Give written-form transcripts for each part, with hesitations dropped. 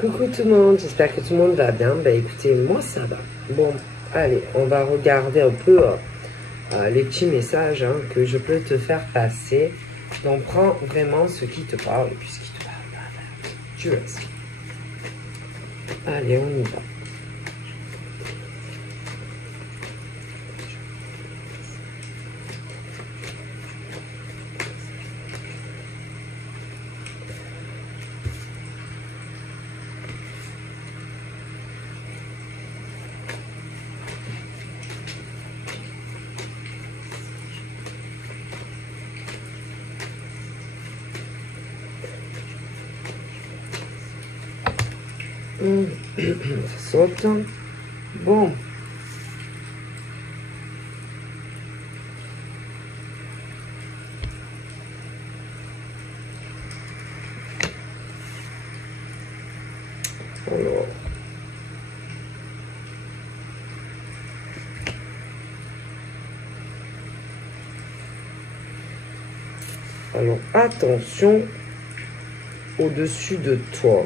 Coucou tout le monde, j'espère que tout le monde va bien. Ben écoutez, moi ça va. Bon, allez, on va regarder un peu les petits messages que je peux te faire passer. Donc prends vraiment ce qui te parle et puis ce qui te parle pas. Tu veux. Allez, on y va. Ça saute. Bon. Alors, attention au-dessus de toi.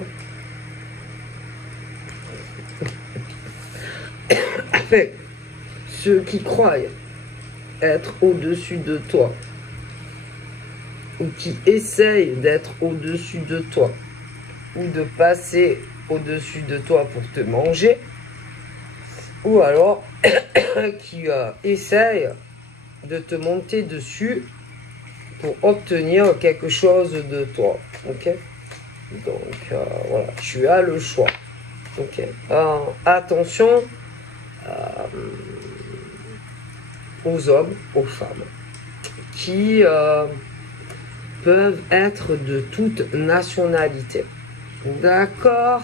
Avec ceux qui croient être au-dessus de toi ou qui essayent d'être au-dessus de toi ou de passer au-dessus de toi pour te manger ou alors qui essayent de te monter dessus pour obtenir quelque chose de toi. Ok, donc voilà, tu as le choix. Ok, attention aux hommes, aux femmes qui peuvent être de toute nationalité. D'accord,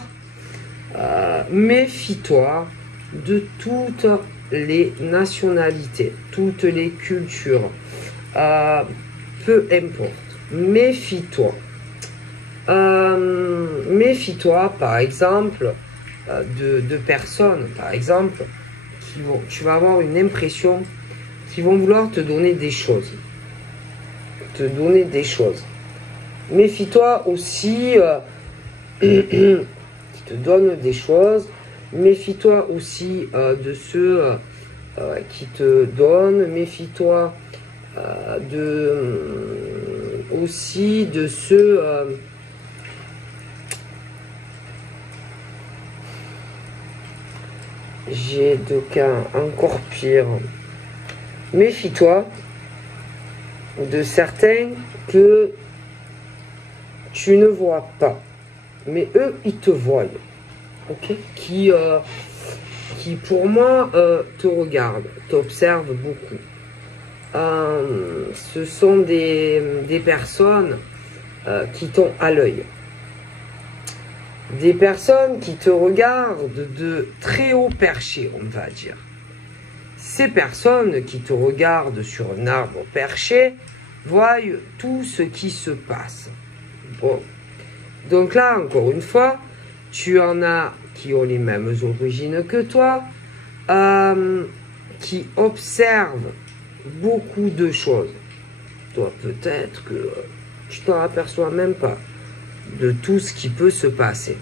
méfie-toi de toutes les nationalités, toutes les cultures, peu importe. Méfie-toi. Méfie-toi, par exemple, de personnes, par exemple, tu vas avoir une impression qu'ils vont vouloir te donner des choses. Méfie-toi aussi qui te donnent des choses. Méfie-toi aussi de ceux qui te donnent. Méfie-toi aussi de ceux j'ai de cas encore pire. Méfie-toi de certains que tu ne vois pas, mais eux ils te voient, ok, qui pour moi te regardent, t'observent beaucoup. Ce sont des personnes qui t'ont à l'œil. Des personnes qui te regardent de très haut perché, on va dire. Ces personnes qui te regardent sur un arbre perché voient tout ce qui se passe. Bon. Donc là, encore une fois, tu en as qui ont les mêmes origines que toi, qui observent beaucoup de choses. Toi, peut-être que tu t'en aperçois même pas de tout ce qui peut se passer.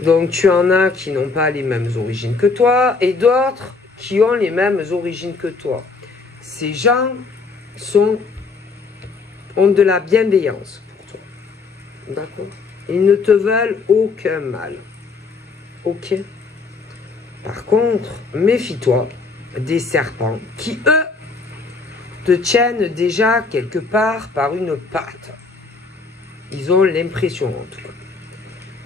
Donc tu en as qui n'ont pas les mêmes origines que toi et d'autres qui ont les mêmes origines que toi. Ces gens ont de la bienveillance pour toi. D'accord? Ils ne te veulent aucun mal. Ok? Par contre, méfie-toi des serpents qui, eux, te tiennent déjà quelque part par une patte. Ils ont l'impression, en tout cas.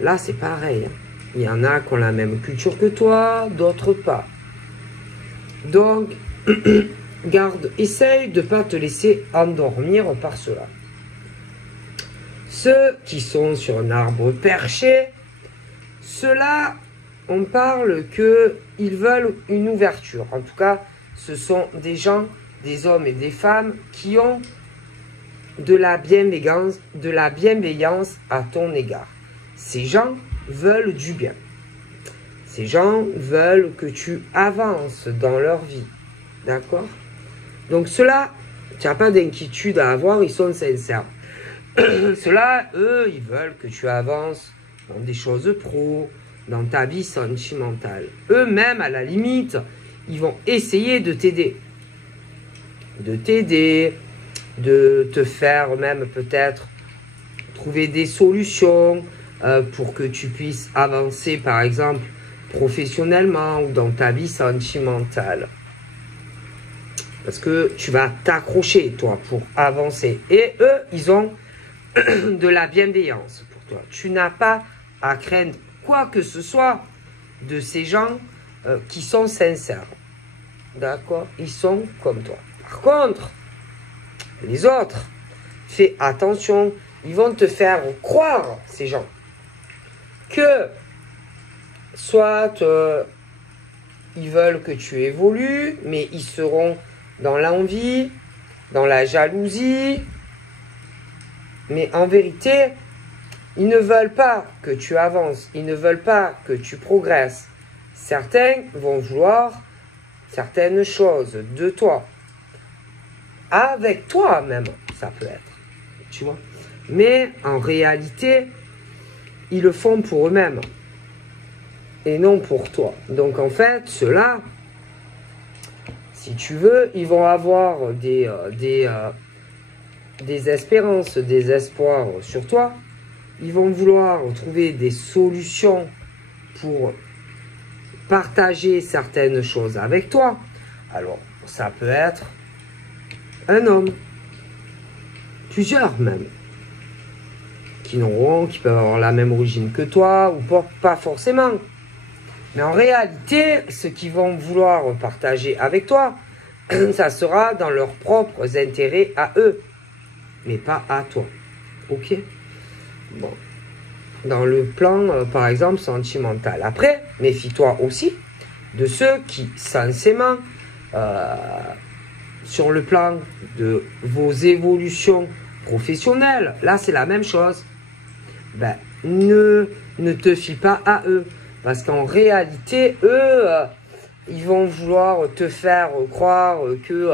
Là, c'est pareil. Il y en a qui ont la même culture que toi, d'autres pas. Donc, essaye de ne pas te laisser endormir par cela. Ceux qui sont sur un arbre perché, ceux-là, on parle qu'ils veulent une ouverture. En tout cas, ce sont des gens, des hommes et des femmes qui ont de la bienveillance à ton égard. Ces gens veulent du bien. Ces gens veulent que tu avances dans leur vie. D'accord? Donc ceux-là, tu n'as pas d'inquiétude à avoir, ils sont sincères. Ceux-là, eux, ils veulent que tu avances dans des choses pro, dans ta vie sentimentale. Eux-mêmes, à la limite, ils vont essayer de t'aider. De t'aider, de te faire même peut-être trouver des solutions pour que tu puisses avancer, par exemple, professionnellement ou dans ta vie sentimentale. Parce que tu vas t'accrocher, toi, pour avancer. Et eux, ils ont de la bienveillance pour toi. Tu n'as pas à craindre quoi que ce soit de ces gens qui sont sincères. D'accord? Ils sont comme toi. Par contre, les autres, fais attention, ils vont te faire croire, ces gens, que soit ils veulent que tu évolues, mais ils seront dans l'envie, dans la jalousie. Mais en vérité, ils ne veulent pas que tu avances, ils ne veulent pas que tu progresses. Certains vont vouloir certaines choses de toi. Avec toi même, ça peut être. Tu vois? Mais en réalité, ils le font pour eux-mêmes. Et non pour toi. Donc en fait, ceux-là, si tu veux, ils vont avoir des espérances, des espoirs sur toi. Ils vont vouloir trouver des solutions pour partager certaines choses avec toi. Alors, ça peut être un homme, plusieurs même, qui peuvent avoir la même origine que toi, ou pas forcément. Mais en réalité, ce qu'ils vont vouloir partager avec toi, ça sera dans leurs propres intérêts à eux, mais pas à toi. Ok? Bon. Dans le plan, par exemple, sentimental. Après, méfie-toi aussi de ceux qui, censément, sur le plan de vos évolutions professionnelles, là, c'est la même chose. Ben, ne te fie pas à eux. Parce qu'en réalité, eux, ils vont vouloir te faire croire que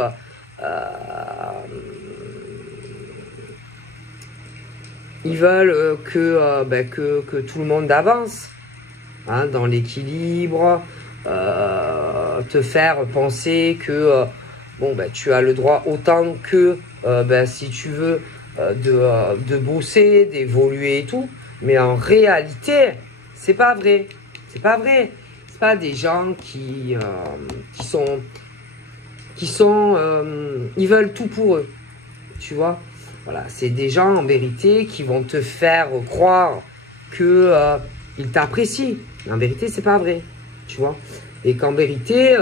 ils veulent que tout le monde avance, hein, dans l'équilibre, te faire penser que tu as le droit autant que si tu veux de bosser, d'évoluer et tout. Mais en réalité, c'est pas vrai. C'est pas vrai. C'est pas des gens qui ils veulent tout pour eux. Tu vois? Voilà, c'est des gens en vérité qui vont te faire croire que ils t'apprécient. Mais en vérité, c'est pas vrai. Tu vois? Et qu'en vérité,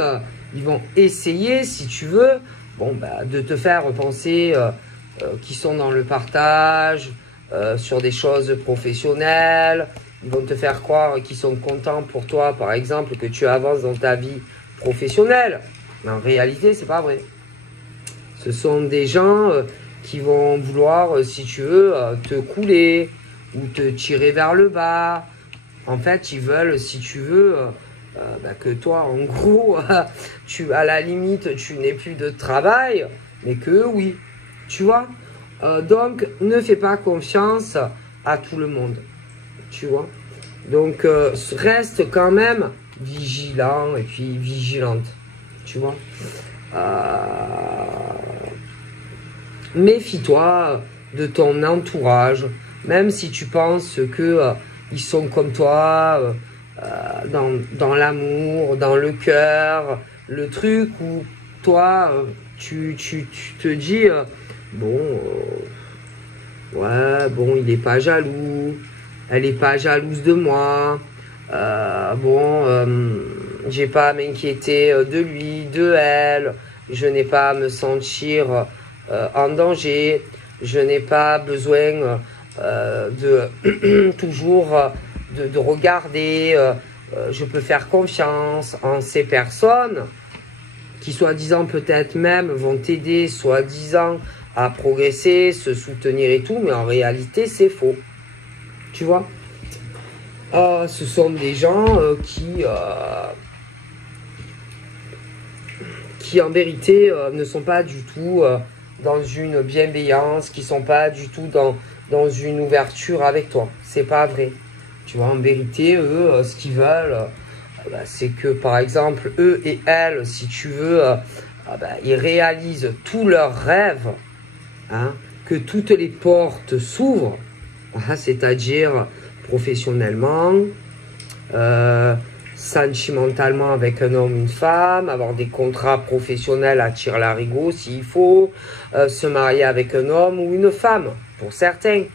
ils vont essayer, si tu veux, de te faire penser qu'ils sont dans le partage, sur des choses professionnelles. Ils vont te faire croire qu'ils sont contents pour toi, par exemple, que tu avances dans ta vie professionnelle. Mais en réalité, c'est pas vrai. Ce sont des gens qui vont vouloir, si tu veux, te couler ou te tirer vers le bas. En fait, ils veulent, si tu veux, que toi, en gros, à la limite, tu n'aies plus de travail, mais que oui, tu vois. Donc, ne fais pas confiance à tout le monde, tu vois. Donc, reste quand même vigilant et puis vigilante, tu vois. Méfie-toi de ton entourage, même si tu penses que ils sont comme toi, dans l'amour, dans le cœur, le truc où toi, tu te dis, il n'est pas jaloux, elle n'est pas jalouse de moi, j'ai pas à m'inquiéter de lui, de elle, je n'ai pas à me sentir en danger, je n'ai pas besoin de toujours de regarder, je peux faire confiance en ces personnes qui soi-disant peut-être même vont t'aider soi-disant à progresser, se soutenir et tout, mais en réalité c'est faux, tu vois. Ce sont des gens qui en vérité ne sont pas du tout dans une bienveillance, qui sont pas du tout dans une ouverture avec toi. C'est pas vrai. Tu vois, en vérité, eux, ce qu'ils veulent, bah, c'est que, par exemple, eux et elles, si tu veux, bah, ils réalisent tous leurs rêves, hein, que toutes les portes s'ouvrent, hein, c'est-à-dire professionnellement, sentimentalement avec un homme, une femme, avoir des contrats professionnels à tire-larigot s'il faut, se marier avec un homme ou une femme, pour certains.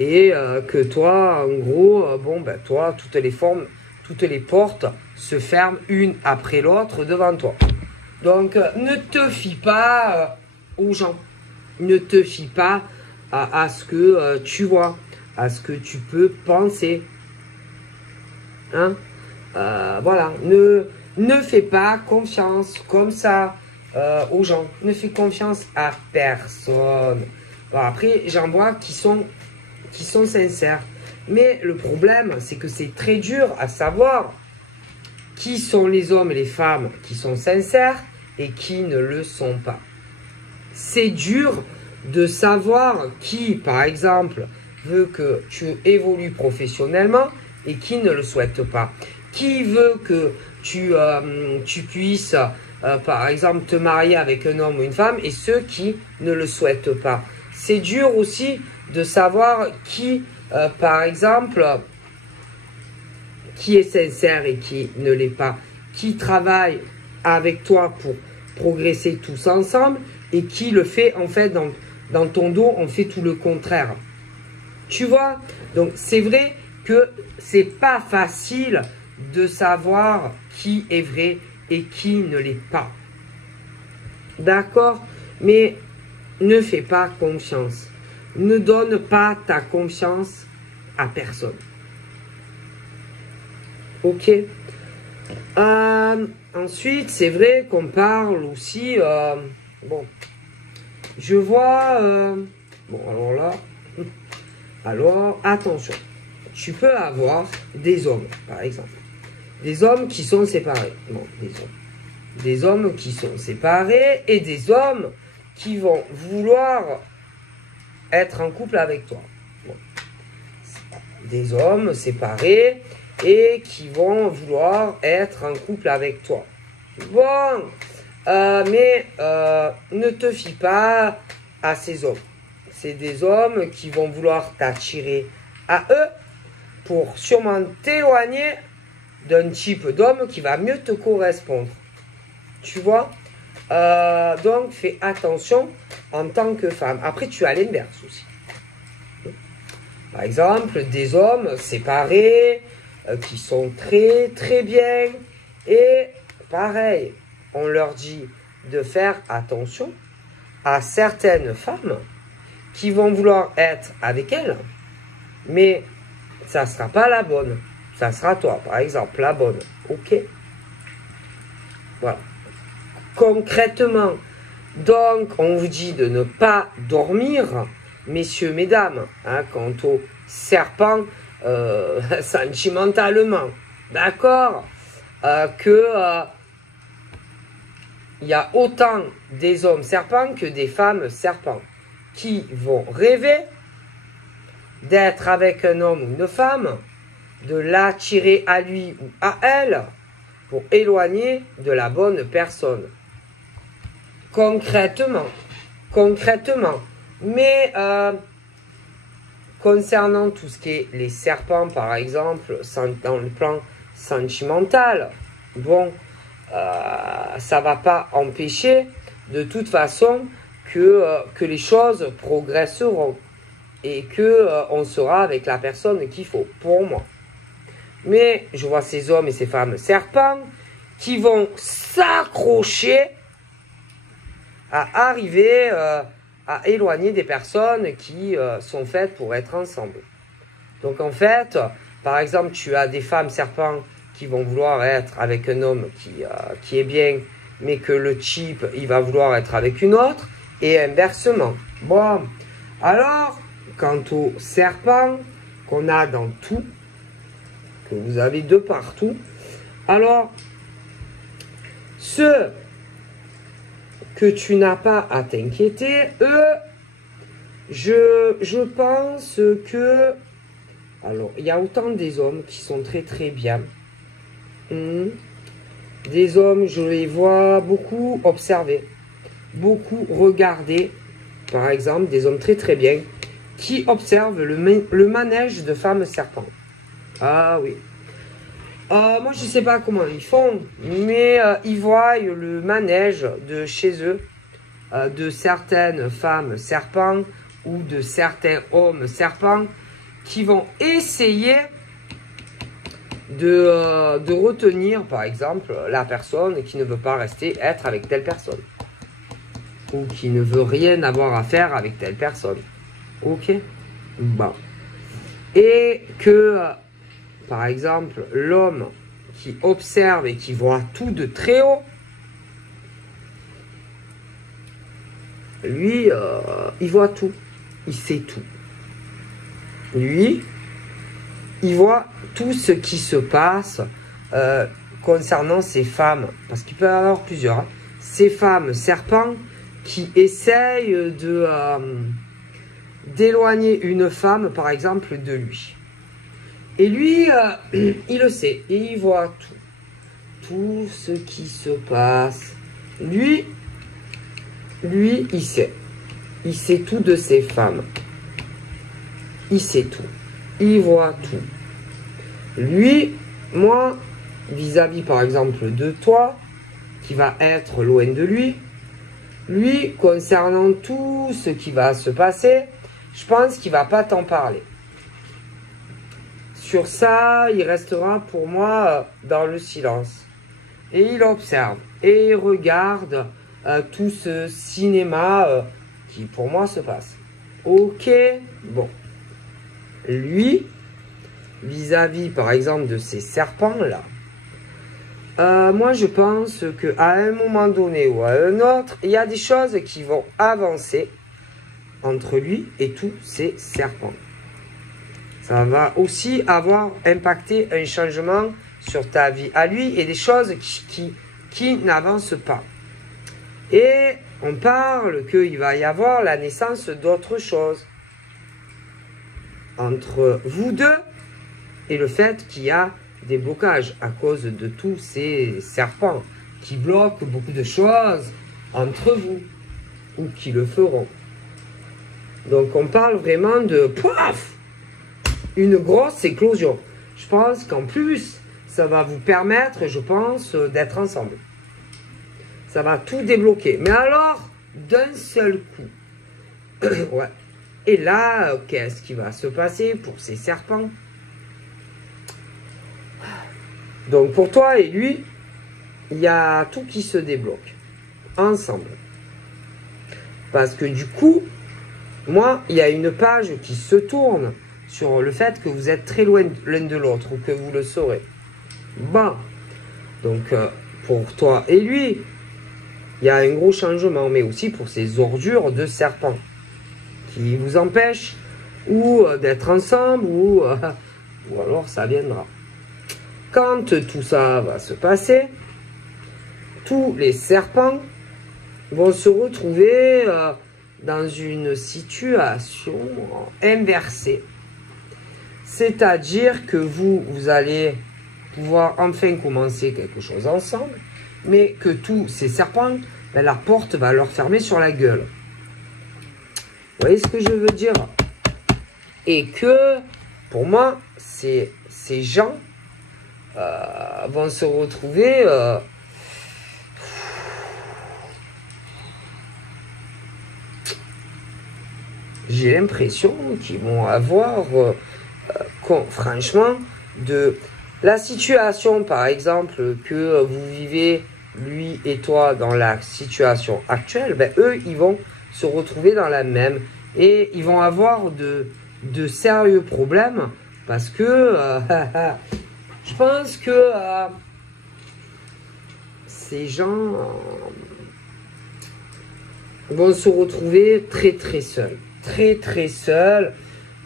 Et que toi, en gros, bon, ben toi, toutes les portes se ferment une après l'autre devant toi. Donc, ne te fie pas aux gens. Ne te fie pas à ce que tu vois, à ce que tu peux penser. Hein? Voilà, ne fais pas confiance comme ça aux gens. Ne fais confiance à personne. Bon, après, j'en vois qui sont sincères. Mais le problème, c'est que c'est très dur à savoir qui sont les hommes et les femmes qui sont sincères et qui ne le sont pas. C'est dur de savoir qui, par exemple, veut que tu évolues professionnellement et qui ne le souhaite pas. Qui veut que tu puisses, par exemple, te marier avec un homme ou une femme et ceux qui ne le souhaitent pas. C'est dur aussi de savoir qui, par exemple, qui est sincère et qui ne l'est pas. Qui travaille avec toi pour progresser tous ensemble et qui le fait, en fait, dans ton dos, on fait tout le contraire. Tu vois? Donc, c'est vrai que c'est pas facile de savoir qui est vrai et qui ne l'est pas. D'accord? Mais ne fais pas confiance. Ne donne pas ta confiance à personne. Ok? Ensuite, c'est vrai qu'on parle aussi... bon, je vois... bon, alors là... Alors, attention. Tu peux avoir des hommes, par exemple. Des hommes qui sont séparés. Non, des hommes. Des hommes qui sont séparés et des hommes qui vont vouloir être en couple avec toi. Bon. Des hommes séparés et qui vont vouloir être en couple avec toi. Bon, mais ne te fie pas à ces hommes. C'est des hommes qui vont vouloir t'attirer à eux pour sûrement t'éloigner d'un type d'homme qui va mieux te correspondre. Tu vois? Donc, fais attention en tant que femme. Après, tu as l'inverse aussi. Par exemple, des hommes séparés qui sont très, très bien. Et pareil, on leur dit de faire attention à certaines femmes qui vont vouloir être avec elles, mais ça ne sera pas la bonne. Ça sera toi, par exemple, la bonne. Ok? Voilà. Concrètement, donc, on vous dit de ne pas dormir, messieurs, mesdames, hein, quant au serpent sentimentalement. D'accord? Il y a autant des hommes serpents que des femmes serpents qui vont rêver d'être avec un homme ou une femme, de l'attirer à lui ou à elle pour éloigner de la bonne personne. Concrètement. Mais concernant tout ce qui est les serpents, par exemple, dans le plan sentimental, bon, ça ne va pas empêcher de toute façon que les choses progresseront et qu'on sera avec la personne qu'il faut, pour moi. Mais je vois ces hommes et ces femmes serpents qui vont s'accrocher à arriver à éloigner des personnes qui sont faites pour être ensemble. Donc en fait, par exemple, tu as des femmes serpents qui vont vouloir être avec un homme qui est bien, mais que le type, il va vouloir être avec une autre, et inversement. Bon, alors, quant aux serpents qu'on a dans tout, que vous avez de partout, alors, ceux que tu n'as pas à t'inquiéter, eux, je pense que Alors, il y a autant des hommes qui sont très très bien. Des hommes, je les vois beaucoup observer, beaucoup regarder. Par exemple, des hommes très très bien qui observent le manège de femmes serpents. Ah oui. Moi, je ne sais pas comment ils font, mais ils voient le manège de chez eux, de certaines femmes serpents ou de certains hommes serpents qui vont essayer de retenir, par exemple, la personne qui ne veut pas être avec telle personne. Ou qui ne veut rien avoir à faire avec telle personne. Ok? Bon. Et que, par exemple, l'homme qui observe et qui voit tout de très haut, lui, il voit tout. Il sait tout. Lui, il voit tout ce qui se passe concernant ces femmes. Parce qu'il peut y en avoir plusieurs. Hein. Ces femmes serpents qui essayent d'éloigner une femme, par exemple, de lui. Et lui, il le sait. Et il voit tout. Tout ce qui se passe. Lui, il sait. Il sait tout de ces femmes. Il sait tout. Il voit tout. Lui, moi, vis-à-vis, par exemple, de toi, qui va être loin de lui, lui, concernant tout ce qui va se passer, je pense qu'il ne va pas t'en parler. Sur ça, il restera pour moi dans le silence. Et il observe. Et il regarde tout ce cinéma qui, pour moi, se passe. Ok, bon. Lui, vis-à-vis, par exemple, de ces serpents-là, moi, je pense qu'à un moment donné ou à un autre, il y a des choses qui vont avancer entre lui et tous ces serpents. Ça va aussi avoir impacté un changement sur ta vie à lui et des choses qui n'avancent pas. Et on parle qu'il va y avoir la naissance d'autres choses entre vous deux et le fait qu'il y a des blocages à cause de tous ces serpents qui bloquent beaucoup de choses entre vous ou qui le feront. Donc on parle vraiment de paf, une grosse éclosion. Je pense qu'en plus, ça va vous permettre, je pense, d'être ensemble. Ça va tout débloquer. Mais alors, d'un seul coup. Ouais. Et là, qu'est-ce qui va se passer pour ces serpents? Donc pour toi et lui, il y a tout qui se débloque. Ensemble. Parce que du coup, moi, il y a une page qui se tourne sur le fait que vous êtes très loin l'un de l'autre ou que vous le saurez. Bon. Donc pour toi et lui, il y a un gros changement, mais aussi pour ces ordures de serpents qui vous empêchent ou d'être ensemble ou alors ça viendra. Quand tout ça va se passer, tous les serpents vont se retrouver dans une situation inversée. C'est-à-dire que vous allez pouvoir enfin commencer quelque chose ensemble, mais que tous ces serpents, ben, la porte va leur fermer sur la gueule. Vous voyez ce que je veux dire? Et que, pour moi, ces gens vont se retrouver j'ai l'impression qu'ils vont avoir franchement de la situation, par exemple, que vous vivez lui et toi dans la situation actuelle, ben, eux ils vont se retrouver dans la même et ils vont avoir de sérieux problèmes parce que je pense que ces gens vont se retrouver très très seuls. Très très seuls.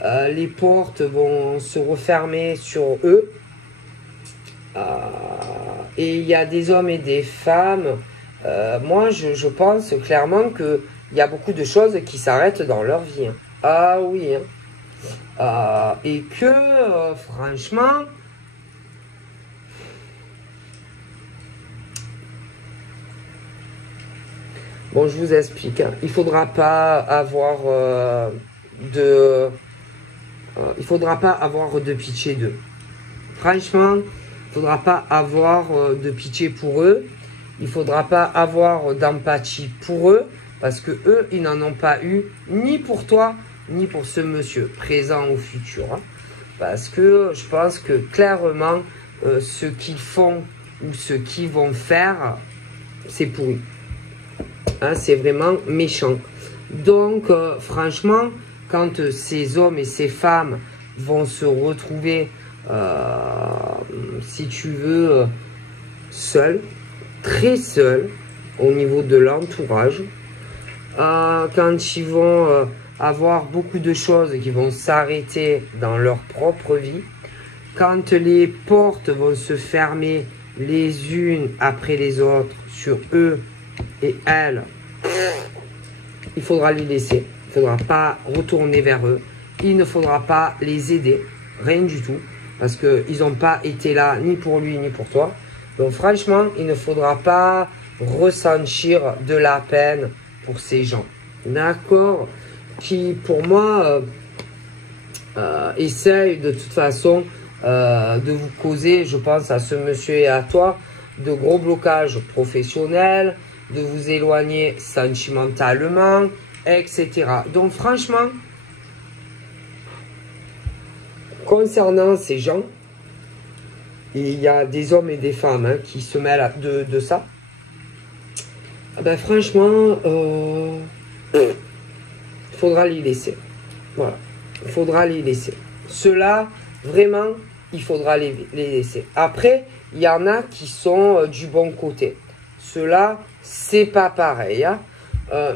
Les portes vont se refermer sur eux. Et il y a des hommes et des femmes. Moi, je pense clairement qu'il y a beaucoup de choses qui s'arrêtent dans leur vie. Hein. Ah oui. Hein. Et que, franchement, bon, je vous explique, hein. Il faudra pas avoir il faudra pas avoir de pitié d'eux. Franchement, il faudra pas avoir de pitié pour eux. Il faudra pas avoir d'empathie pour eux, parce que eux, ils n'en ont pas eu, ni pour toi, ni pour ce monsieur, présent ou futur. Hein. Parce que je pense que clairement, ce qu'ils font ou ce qu'ils vont faire, c'est pourri. Hein, c'est vraiment méchant. Donc, franchement, quand ces hommes et ces femmes vont se retrouver, si tu veux, seuls, très seuls, au niveau de l'entourage, quand ils vont avoir beaucoup de choses qui vont s'arrêter dans leur propre vie, quand les portes vont se fermer les unes après les autres sur eux et elles, il faudra les laisser. Il ne faudra pas retourner vers eux. Il ne faudra pas les aider. Rien du tout. Parce qu'ils n'ont pas été là ni pour lui ni pour toi. Donc franchement, il ne faudra pas ressentir de la peine pour ces gens. D'accord? Qui pour moi essayent de toute façon de vous causer, je pense à ce monsieur et à toi, de gros blocages professionnels, de vous éloigner sentimentalement, etc. Donc franchement, concernant ces gens, il y a des hommes et des femmes hein, qui se mêlent de ça. Ben franchement, il faudra les laisser. Voilà, il faudra les laisser. Ceux-là, vraiment, il faudra les laisser. Après, il y en a qui sont du bon côté. Ceux-là, c'est pas pareil. Hein.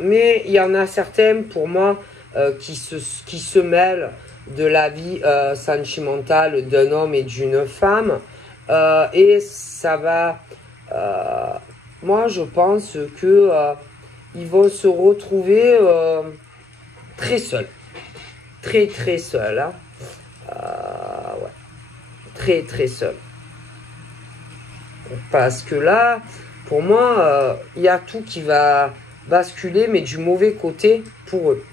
Mais il y en a certains, pour moi, qui se mêlent de la vie sentimentale d'un homme et d'une femme. Et ça va... moi, je pense que ils vont se retrouver très seuls. Très, très seuls. Hein. Ouais. Très, très seuls. Parce que là, pour moi, il y a tout qui va basculer, mais du mauvais côté pour eux.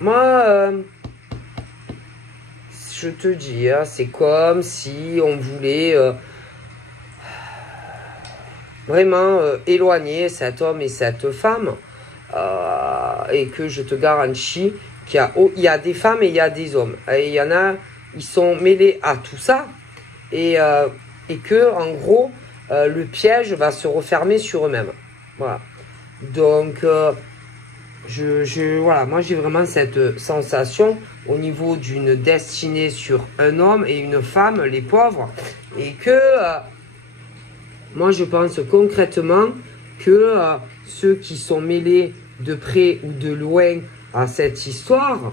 Moi, je te dis, hein, c'est comme si on voulait vraiment éloigner cet homme et cette femme. Et que je te garantis qu'il y a des femmes et il y a des hommes. Et il y en a, ils sont mêlés à tout ça. Et que, en gros, le piège va se refermer sur eux-mêmes. Voilà. Donc, voilà, moi j'ai vraiment cette sensation au niveau d'une destinée sur un homme et une femme, les pauvres. Et que, moi je pense concrètement que ceux qui sont mêlés de près ou de loin à cette histoire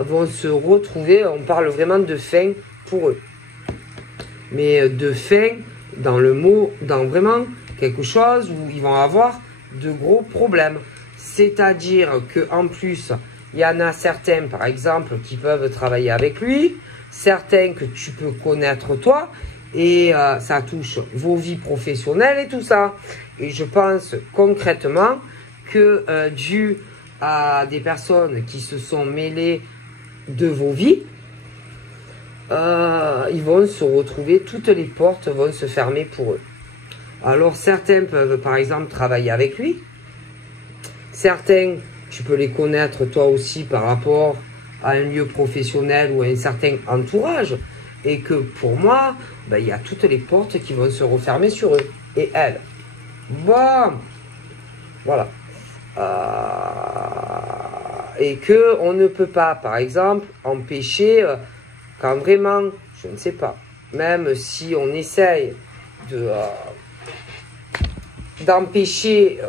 vont se retrouver, on parle vraiment de fin pour eux. Mais de fin dans le mot, dans vraiment quelque chose où ils vont avoir de gros problèmes. C'est-à-dire qu'en plus, il y en a certains, par exemple, qui peuvent travailler avec lui, certains que tu peux connaître toi, et ça touche vos vies professionnelles et tout ça. Et je pense concrètement que dû à des personnes qui se sont mêlées de vos vies, ils vont se retrouver, toutes les portes vont se fermer pour eux. Alors certains peuvent par exemple travailler avec lui, certains tu peux les connaître toi aussi par rapport à un lieu professionnel ou à un certain entourage, et que pour moi, ben, il y a toutes les portes qui vont se refermer sur eux et elles. Bon, voilà. Et que on ne peut pas, par exemple, empêcher, quand vraiment, je ne sais pas, même si on essaye d'empêcher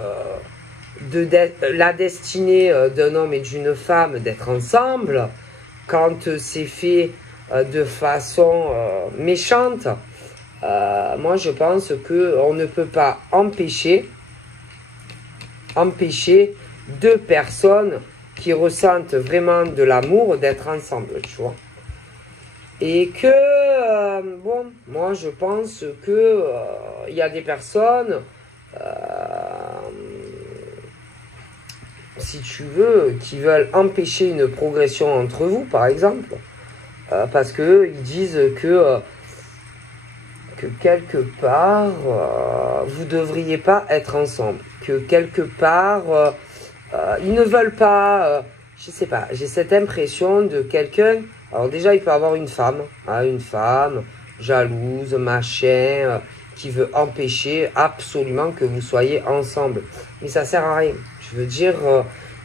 la destinée d'un homme et d'une femme d'être ensemble, quand c'est fait de façon méchante, moi je pense qu'on ne peut pas empêcher deux personnes qui ressentent vraiment de l'amour d'être ensemble, tu vois. Et que, bon, moi je pense que il y a des personnes, si tu veux, qui veulent empêcher une progression entre vous, par exemple, parce que ils disent que quelque part, vous ne devriez pas être ensemble, que quelque part, ils ne veulent pas, je sais pas, j'ai cette impression de quelqu'un, alors déjà il peut avoir une femme jalouse, machin, qui veut empêcher absolument que vous soyez ensemble, mais ça sert à rien. Je veux dire,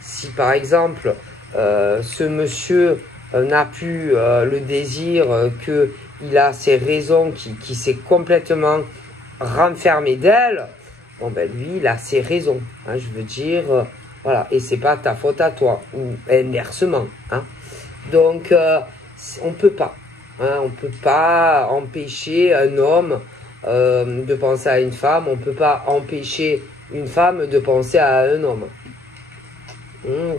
si par exemple, ce monsieur n'a plus le désir qu'il a ses raisons, qui s'est complètement renfermé d'elle, bon ben lui, il a ses raisons, hein, je veux dire, voilà, et c'est pas ta faute à toi, ou inversement, hein. Donc, on peut pas, hein, on peut pas empêcher un homme de penser à une femme, on peut pas empêcher une femme de penser à un homme.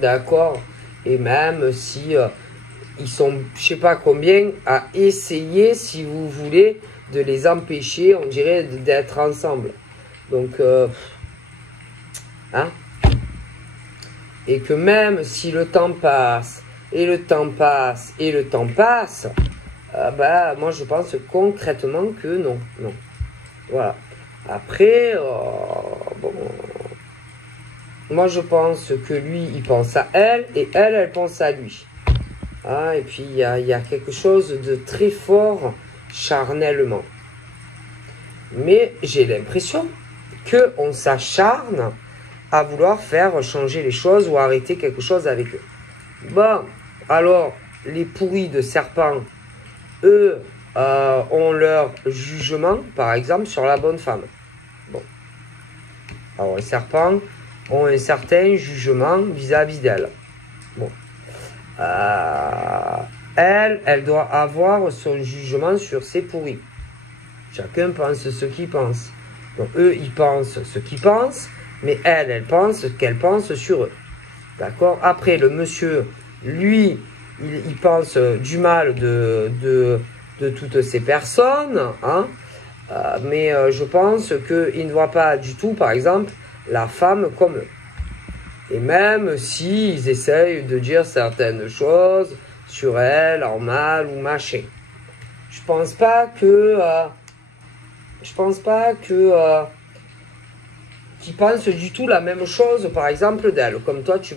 D'accord. Et même si ils sont, je sais pas combien, à essayer, si vous voulez, de les empêcher, on dirait, d'être ensemble. Donc, hein. Et que même si le temps passe, et le temps passe, et le temps passe, bah, moi je pense concrètement que non, non. Voilà. Après, bon, moi je pense que lui, il pense à elle, et elle, elle pense à lui. Ah, et puis il y a quelque chose de très fort charnellement. Mais j'ai l'impression qu'on s'acharne à vouloir faire changer les choses ou arrêter quelque chose avec eux. Bon, alors, les pourris de serpents, eux, ont leur jugement, par exemple, sur la bonne femme. Bon. Alors, les serpents ont un certain jugement vis-à-vis d'elle. Bon. Elle doit avoir son jugement sur ses pourris. Chacun pense ce qu'il pense. Donc, eux, ils pensent ce qu'ils pensent, mais elle pense ce qu'elle pense sur eux. D'accord? Après, le monsieur, lui, il pense du mal de toutes ces personnes, hein, mais je pense qu'il ne voit pas du tout, par exemple, la femme comme eux. Et même s'ils essayent de dire certaines choses sur elle, en mal ou machin. Je pense pas que qu'ils pensent du tout la même chose, par exemple, d'elle. Comme toi, tu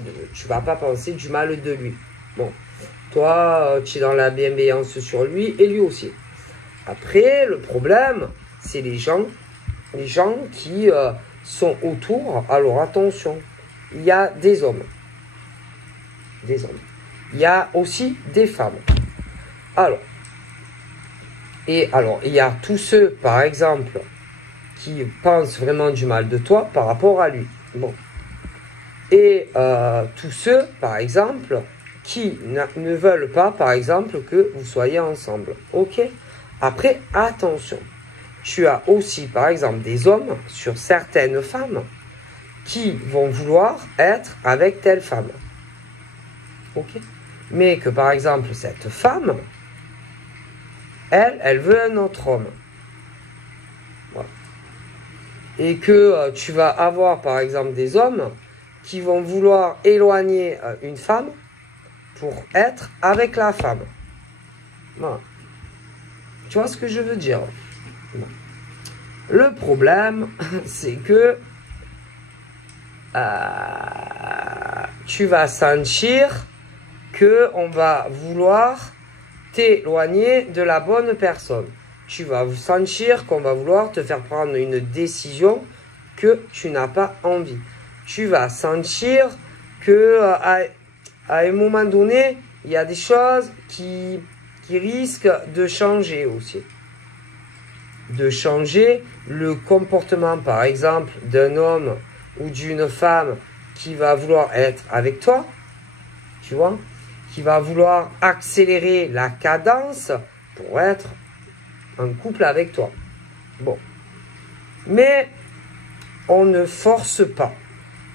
vas pas penser du mal de lui. Bon, toi, tu es dans la bienveillance sur lui et lui aussi. Après, le problème, c'est les gens qui sont autour. Alors, attention, il y a des hommes. Des hommes. Il y a aussi des femmes. Alors, il y a tous ceux, par exemple, qui pensent vraiment du mal de toi par rapport à lui. Bon. Et tous ceux, par exemple, qui ne veulent pas, par exemple, que vous soyez ensemble. Ok? Après, attention. Tu as aussi, par exemple, des hommes sur certaines femmes qui vont vouloir être avec telle femme. Ok? Mais que, par exemple, cette femme, elle veut un autre homme. Voilà. Et que tu vas avoir, par exemple, des hommes qui vont vouloir éloigner une femme pour être avec la femme. Voilà. Tu vois ce que je veux dire? Bon. Le problème, c'est que tu vas sentir qu'on va vouloir t'éloigner de la bonne personne. Tu vas sentir qu'on va vouloir te faire prendre une décision que tu n'as pas envie. Tu vas sentir que à un moment donné, il y a des choses qui risquent de changer aussi. De changer le comportement, par exemple, d'un homme ou d'une femme qui va vouloir être avec toi, tu vois, qui va vouloir accélérer la cadence pour être en couple avec toi. Bon. Mais on ne force pas.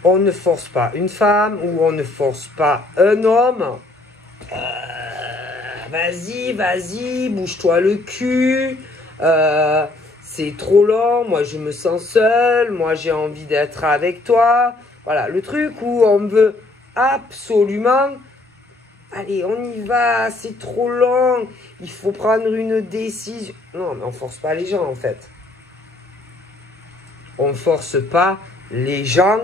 on ne force pas une femme ou on ne force pas un homme. Vas-y, bouge-toi le cul. C'est trop long, moi je me sens seule, moi j'ai envie d'être avec toi. Voilà, le truc où on veut absolument... Allez, on y va, c'est trop long, il faut prendre une décision. Non, mais on force pas les gens en fait. On force pas les gens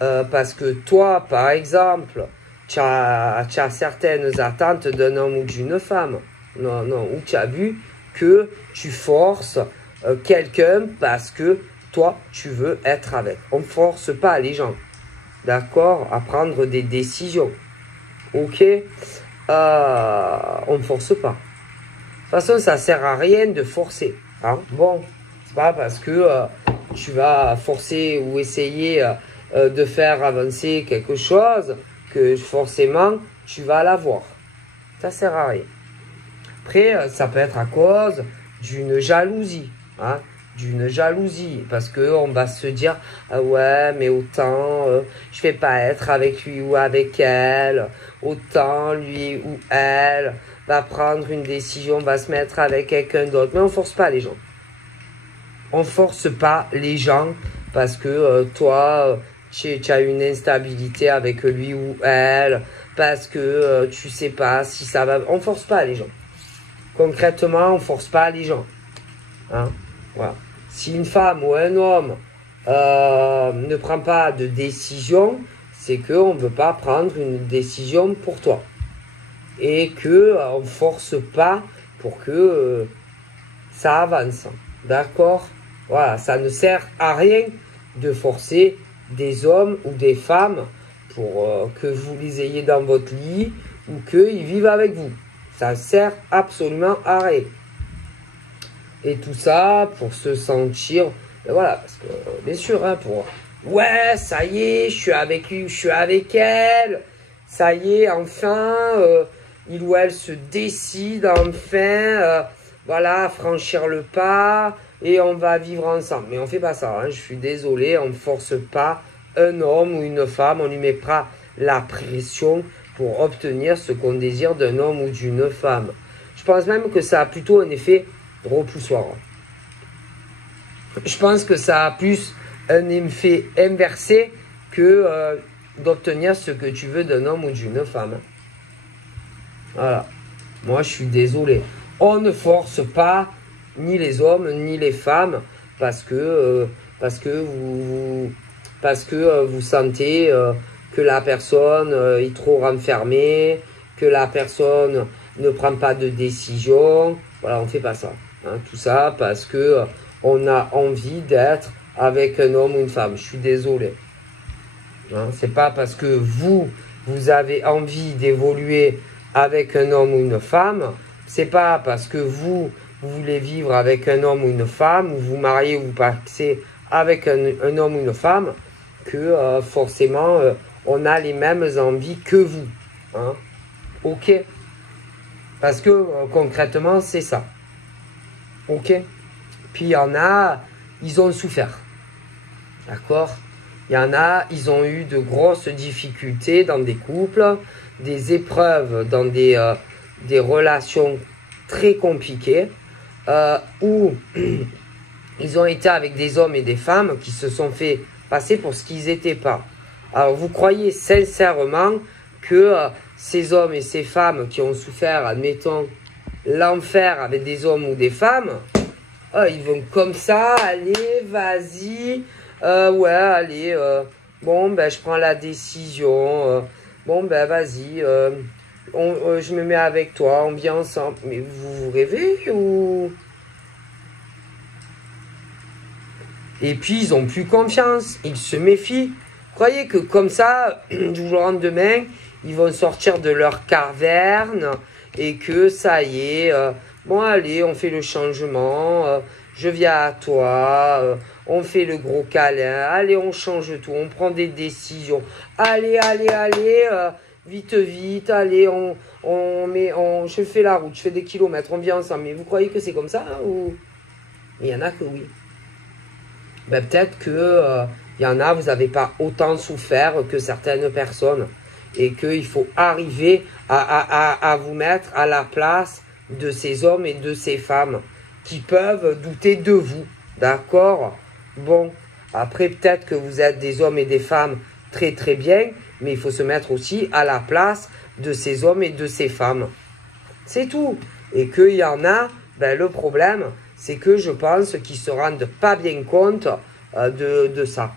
parce que toi, par exemple, tu as certaines attentes d'un homme ou d'une femme. Non, ou tu as vu que tu forces quelqu'un parce que toi, tu veux être avec. On ne force pas les gens, d'accord, à prendre des décisions. Ok, on ne force pas. De toute façon, ça sert à rien de forcer. Hein. Bon, c'est pas parce que tu vas forcer ou essayer de faire avancer quelque chose que forcément tu vas l'avoir. Ça sert à rien. Après, ça peut être à cause d'une jalousie. Hein. D'une jalousie, parce qu'on va se dire ah ouais mais autant je vais pas être avec lui ou avec elle, autant lui ou elle va prendre une décision, va se mettre avec quelqu'un d'autre. Mais on force pas les gens, on force pas les gens parce que toi tu as une instabilité avec lui ou elle, parce que tu sais pas si ça va. On force pas les gens, concrètement on force pas les gens, hein. Voilà. Si une femme ou un homme ne prend pas de décision, c'est qu'on ne veut pas prendre une décision pour toi. Et qu'on ne force pas pour que ça avance. D'accord? Voilà, ça ne sert à rien de forcer des hommes ou des femmes pour que vous les ayez dans votre lit ou qu'ils vivent avec vous. Ça ne sert absolument à rien. Et tout ça pour se sentir, ben voilà, parce que bien sûr, hein, pour ouais, ça y est, je suis avec lui, je suis avec elle, ça y est, enfin, il ou elle se décide enfin, voilà, à franchir le pas et on va vivre ensemble. Mais on fait pas ça, hein, je suis désolé, on ne force pas un homme ou une femme, on lui met pas la pression pour obtenir ce qu'on désire d'un homme ou d'une femme. Je pense même que ça a plutôt un effet repoussoir. Je pense que ça a plus un effet inversé que d'obtenir ce que tu veux d'un homme ou d'une femme. Voilà. Moi, je suis désolé. On ne force pas ni les hommes ni les femmes parce que vous sentez que la personne est trop renfermée, que la personne ne prend pas de décision. Voilà, on ne fait pas ça. Hein, tout ça parce que on a envie d'être avec un homme ou une femme. Je suis désolé. Hein, c'est pas parce que vous avez envie d'évoluer avec un homme ou une femme. C'est pas parce que vous voulez vivre avec un homme ou une femme, ou vous mariez ou vous passez avec un homme ou une femme, que forcément on a les mêmes envies que vous. Hein. Ok? Parce que concrètement, c'est ça. Ok? Puis il y en a, ils ont souffert. D'accord? Il y en a, ils ont eu de grosses difficultés dans des couples, des épreuves dans des relations très compliquées, où ils ont été avec des hommes et des femmes qui se sont fait passer pour ce qu'ils n'étaient pas. Alors vous croyez sincèrement que ces hommes et ces femmes qui ont souffert, admettons, l'enfer avec des hommes ou des femmes, ils vont comme ça, allez, vas-y, ouais, allez, bon, ben, je prends la décision, bon, ben, vas-y, je me mets avec toi, on vient ensemble. Mais vous rêvez ou... Et puis, ils ont plus confiance, ils se méfient. Croyez que comme ça, du jour au lendemain, ils vont sortir de leur caverne et que ça y est, bon allez, on fait le changement, je viens à toi, on fait le gros câlin, allez, on change tout, on prend des décisions, allez, vite, vite, allez, je fais la route, je fais des kilomètres, on vient ensemble. Mais vous croyez que c'est comme ça, hein, ou... Il y en a que oui. Ben, peut-être que Il y en a, vous n'avez pas autant souffert que certaines personnes. Et qu'il faut arriver à vous mettre à la place de ces hommes et de ces femmes qui peuvent douter de vous. D'accord? Bon, après peut-être que vous êtes des hommes et des femmes très très bien, mais il faut se mettre aussi à la place de ces hommes et de ces femmes. C'est tout. Et qu'il y en a, ben, le problème, c'est que je pense qu'ils ne se rendent pas bien compte de ça.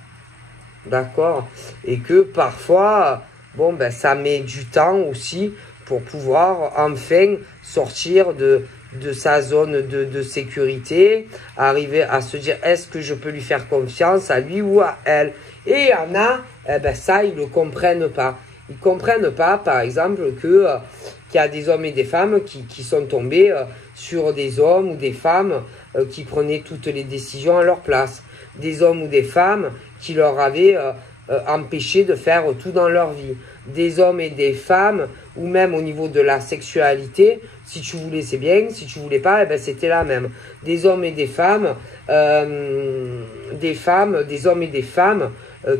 D'accord? Et que parfois, bon, ben, ça met du temps aussi pour pouvoir enfin sortir de sa zone de sécurité, arriver à se dire, est-ce que je peux lui faire confiance à lui ou à elle? Et il y en a, eh ben, ça, ils ne le comprennent pas. Ils ne comprennent pas, par exemple, qu'il y a des hommes et des femmes qui sont tombés sur des hommes ou des femmes qui prenaient toutes les décisions à leur place. Des hommes ou des femmes qui leur avaient empêché de faire tout dans leur vie. Des hommes et des femmes, ou même au niveau de la sexualité, si tu voulais c'est bien, si tu voulais pas, eh ben, c'était la même. Des hommes et des femmes, des hommes et des femmes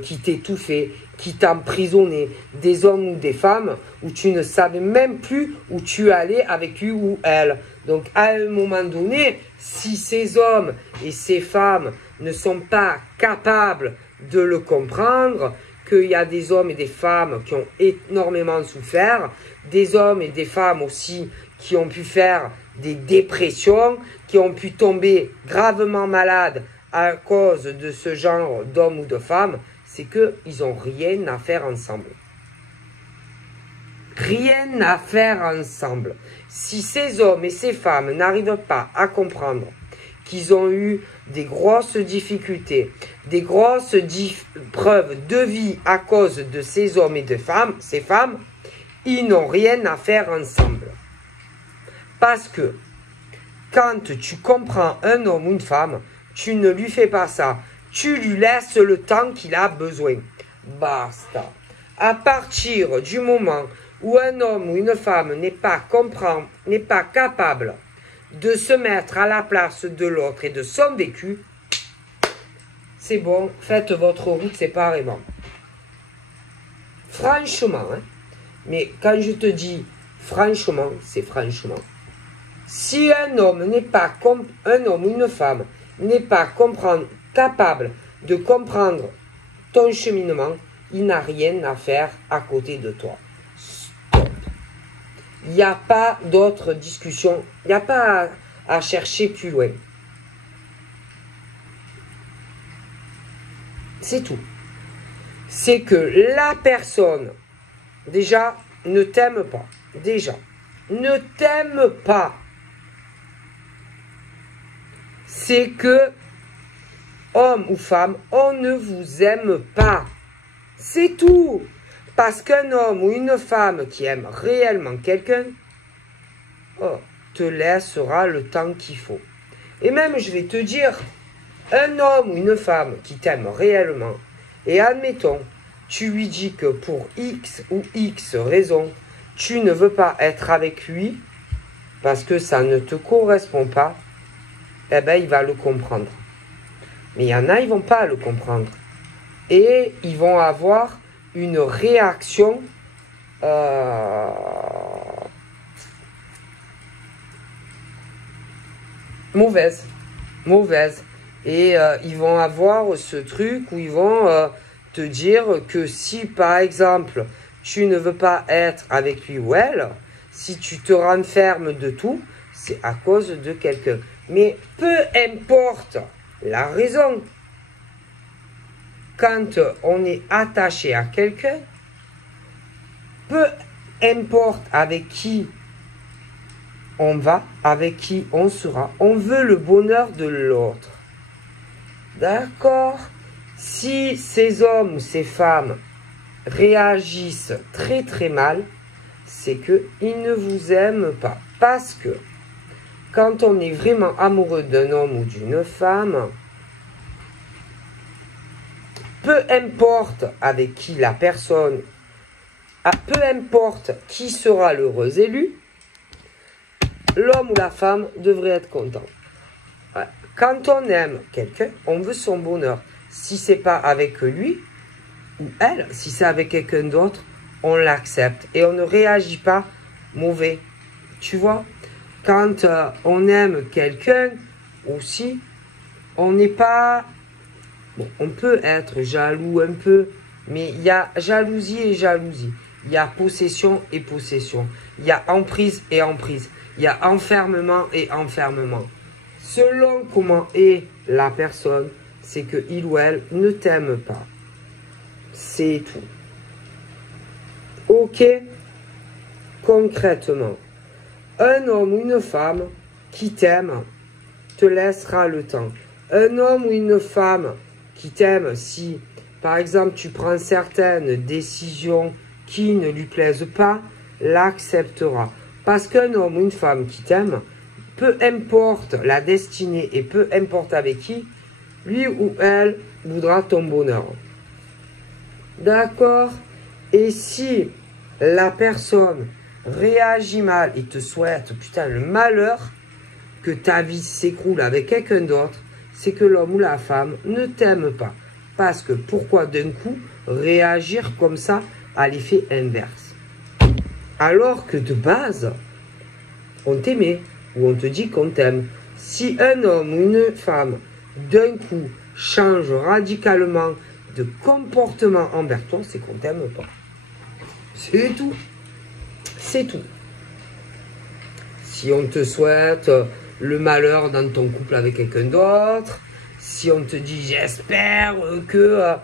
qui t'étouffaient, qui t'emprisonnaient, des hommes ou des femmes où tu ne savais même plus où tu allais avec lui ou elle. Donc à un moment donné, si ces hommes et ces femmes ne sont pas capables de le comprendre, qu'il y a des hommes et des femmes qui ont énormément souffert, des hommes et des femmes aussi qui ont pu faire des dépressions, qui ont pu tomber gravement malades à cause de ce genre d'hommes ou de femmes, c'est qu'ils n'ont rien à faire ensemble. Rien à faire ensemble. Si ces hommes et ces femmes n'arrivent pas à comprendre qu'ils ont eu des grosses difficultés, des grosses preuves de vie à cause de ces hommes et de ces femmes, ils n'ont rien à faire ensemble. Parce que quand tu comprends un homme ou une femme, tu ne lui fais pas ça. Tu lui laisses le temps qu'il a besoin. Basta. À partir du moment où un homme ou une femme n'est pas capable de se mettre à la place de l'autre et de son vécu, c'est bon, faites votre route séparément. Franchement, hein, mais quand je te dis franchement, c'est franchement. Si un homme ou une femme n'est pas capable de comprendre ton cheminement, il n'a rien à faire à côté de toi. Stop. Il n'y a pas d'autre discussion, il n'y a pas à chercher plus loin. C'est tout. C'est que la personne, déjà, ne t'aime pas. Déjà, ne t'aime pas. C'est que, homme ou femme, on ne vous aime pas. C'est tout. Parce qu'un homme ou une femme qui aime réellement quelqu'un, te laissera le temps qu'il faut. Et même, je vais te dire, un homme ou une femme qui t'aime réellement, et admettons, tu lui dis que pour X ou X raison, tu ne veux pas être avec lui, parce que ça ne te correspond pas, eh ben, il va le comprendre. Mais il y en a, ils ne vont pas le comprendre. Et ils vont avoir une réaction mauvaise. Et ils vont avoir ce truc où ils vont te dire que si, par exemple, tu ne veux pas être avec lui ou elle, si tu te renfermes de tout, c'est à cause de quelqu'un. Mais peu importe la raison, quand on est attaché à quelqu'un, peu importe avec qui on va, avec qui on sera, on veut le bonheur de l'autre. D'accord? Si ces hommes ou ces femmes réagissent très très mal, c'est qu'ils ne vous aiment pas. Parce que quand on est vraiment amoureux d'un homme ou d'une femme, peu importe avec qui la personne, peu importe qui sera l'heureux élu, l'homme ou la femme devrait être content. Quand on aime quelqu'un, on veut son bonheur. Si c'est pas avec lui ou elle, si c'est avec quelqu'un d'autre, on l'accepte et on ne réagit pas mauvais. Tu vois, quand on aime quelqu'un aussi, on n'est pas... Bon, on peut être jaloux un peu, mais il y a jalousie et jalousie. Il y a possession et possession. Il y a emprise et emprise. Il y a enfermement et enfermement. Selon comment est la personne, c'est que il ou elle ne t'aime pas. C'est tout. Ok? Concrètement, un homme ou une femme qui t'aime te laissera le temps. Un homme ou une femme qui t'aime, si par exemple tu prends certaines décisions qui ne lui plaisent pas, l'acceptera. Parce qu'un homme ou une femme qui t'aime, peu importe la destinée et peu importe avec qui, lui ou elle voudra ton bonheur. D'accord? Et si la personne réagit mal et te souhaite, putain, le malheur, que ta vie s'écroule avec quelqu'un d'autre, c'est que l'homme ou la femme ne t'aime pas. Parce que pourquoi d'un coup réagir comme ça à l'effet inverse? Alors que de base, on t'aimait ou on te dit qu'on t'aime. Si un homme ou une femme d'un coup change radicalement de comportement envers toi, c'est qu'on t'aime pas. C'est tout. C'est tout. Si on te souhaite le malheur dans ton couple avec quelqu'un d'autre, si on te dit j'espère que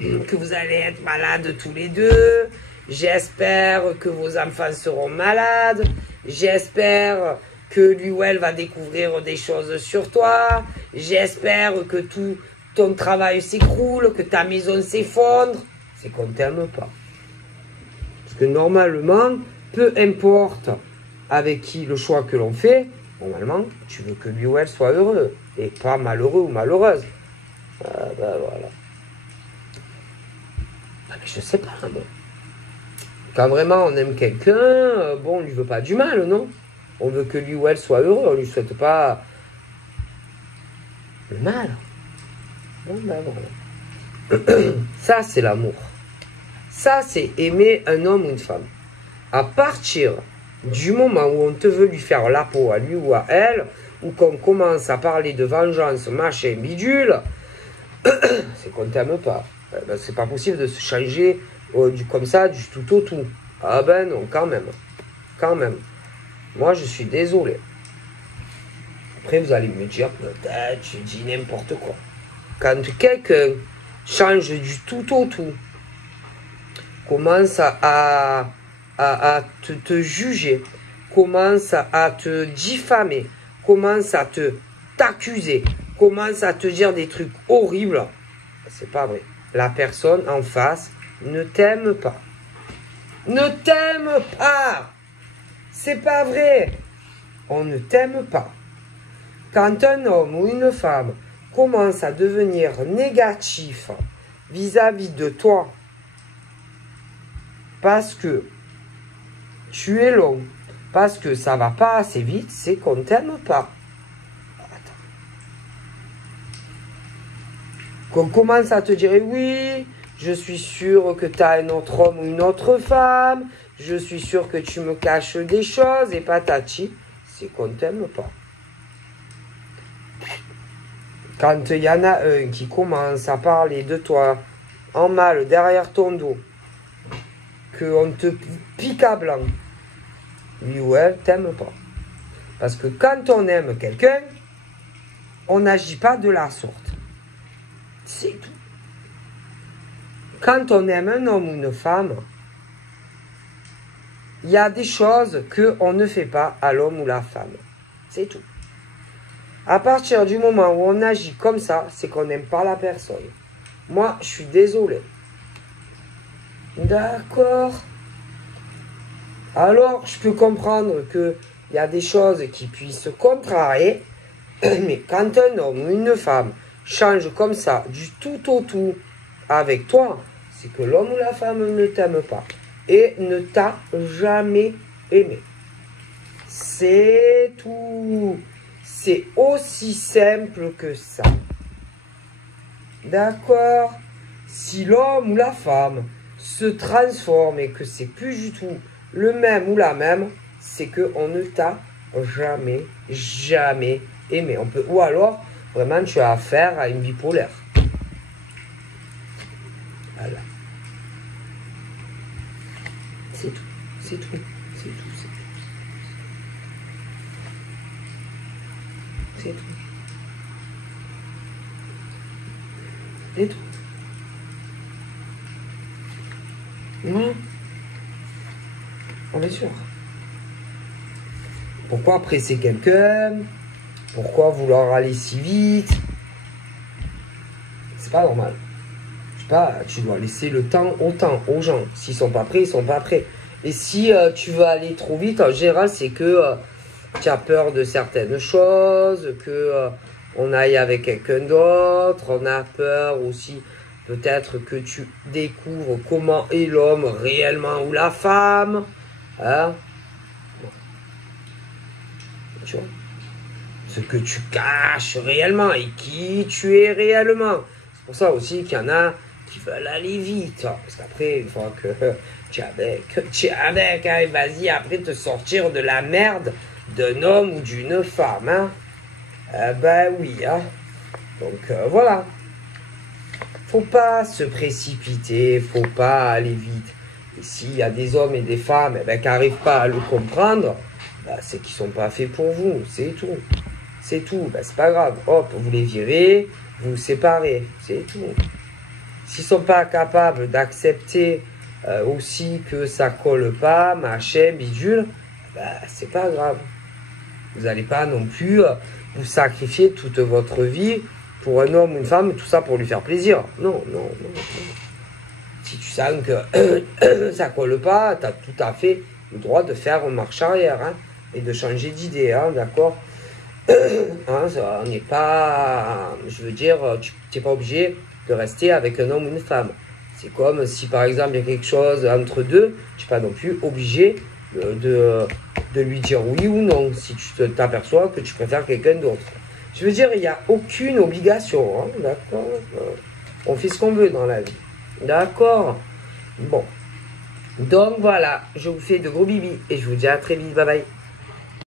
vous allez être malades tous les deux, j'espère que vos enfants seront malades, j'espère que lui ou elle va découvrir des choses sur toi, j'espère que tout ton travail s'écroule, que ta maison s'effondre, c'est qu'on t'aime pas. Parce que normalement, peu importe avec qui le choix que l'on fait, normalement, tu veux que lui ou elle soit heureux et pas malheureux ou malheureuse. Ben voilà. Ah, mais je sais pas, moi. Quand vraiment on aime quelqu'un, bon, on lui veut pas du mal, non? On veut que lui ou elle soit heureux, on lui souhaite pas le mal. Bon, ben voilà. Ça, c'est l'amour. Ça, c'est aimer un homme ou une femme. À partir du moment où on te veut lui faire la peau à lui ou à elle, ou qu'on commence à parler de vengeance, machin, bidule, c'est qu'on t'aime pas. Ben, c'est pas possible de se changer comme ça, du tout au tout. Ah ben non, quand même. Quand même. Moi, je suis désolé. Après, vous allez me dire, peut-être, tu dis n'importe quoi. Quand quelqu'un change du tout au tout, commence à te juger, commence à te diffamer, commence à t'accuser, commence à te dire des trucs horribles, c'est pas vrai. La personne en face ne t'aime pas. Ne t'aime pas. C'est pas vrai. On ne t'aime pas. Quand un homme ou une femme commence à devenir négatif vis-à-vis de toi, parce que tu es long, parce que ça va pas assez vite, c'est qu'on t'aime pas. Qu'on commence à te dire oui, je suis sûr que tu as un autre homme ou une autre femme, je suis sûr que tu me caches des choses et patati, c'est qu'on t'aime pas. Quand il y en a un qui commence à parler de toi en mal derrière ton dos, qu'on te pique à blanc, lui ou elle t'aime pas. Parce que quand on aime quelqu'un, on n'agit pas de la sorte. C'est tout. Quand on aime un homme ou une femme, il y a des choses qu'on ne fait pas à l'homme ou la femme. C'est tout. À partir du moment où on agit comme ça, c'est qu'on n'aime pas la personne. Moi, je suis désolé. D'accord. Alors, je peux comprendre qu'il y a des choses qui puissent contrarier, mais quand un homme ou une femme change comme ça, du tout au tout, avec toi, c'est que l'homme ou la femme ne t'aime pas et ne t'a jamais aimé. C'est tout. C'est aussi simple que ça. D'accord? Si l'homme ou la femme se transforme et que c'est plus du tout le même ou la même, c'est qu'on ne t'a jamais aimé. On peut, ou alors, vraiment, tu as affaire à une bipolaire. Voilà. C'est tout. C'est tout. C'est tout. C'est tout. C'est tout. Non. On est sûr. Pourquoi presser quelqu'un? Pourquoi vouloir aller si vite? C'est pas normal. Je sais pas, tu dois laisser le temps au temps aux gens. S'ils sont pas prêts, ils sont pas prêts. Et si tu veux aller trop vite, en général, c'est que tu as peur de certaines choses, que on aille avec quelqu'un d'autre. On a peur aussi, peut-être que tu découvres comment est l'homme réellement ou la femme. Hein? Tu vois? Ce que tu caches réellement et qui tu es réellement. C'est pour ça aussi qu'il y en a qui veulent aller vite. Parce qu'après, une fois que tu es avec, hein, vas-y, après te sortir de la merde d'un homme ou d'une femme. Hein. Ben oui. Hein. Donc voilà. Faut pas se précipiter, faut pas aller vite. Et s'il y a des hommes et des femmes qui n'arrivent pas à le comprendre, ben, c'est qu'ils sont pas faits pour vous, c'est tout. C'est tout, ben, c'est pas grave. Hop, vous les virez, vous vous séparez, c'est tout. S'ils sont pas capables d'accepter aussi que ça colle pas, machin, bidule, ben, c'est pas grave. Vous n'allez pas non plus vous sacrifier toute votre vie pour un homme ou une femme, tout ça pour lui faire plaisir. Non. Si tu sens que ça colle pas, tu as tout à fait le droit de faire une marche arrière hein, et de changer d'idée, hein, d'accord? Hein, on n'est pas, je veux dire, tu n'es pas obligé de rester avec un homme ou une femme. C'est comme si par exemple il y a quelque chose entre deux, tu n'es pas non plus obligé de lui dire oui ou non si tu t'aperçois que tu préfères quelqu'un d'autre. Je veux dire, il n'y a aucune obligation, hein, d'accord? On fait ce qu'on veut dans la vie, d'accord? Bon, donc voilà, je vous fais de gros bibis et je vous dis à très vite, bye bye.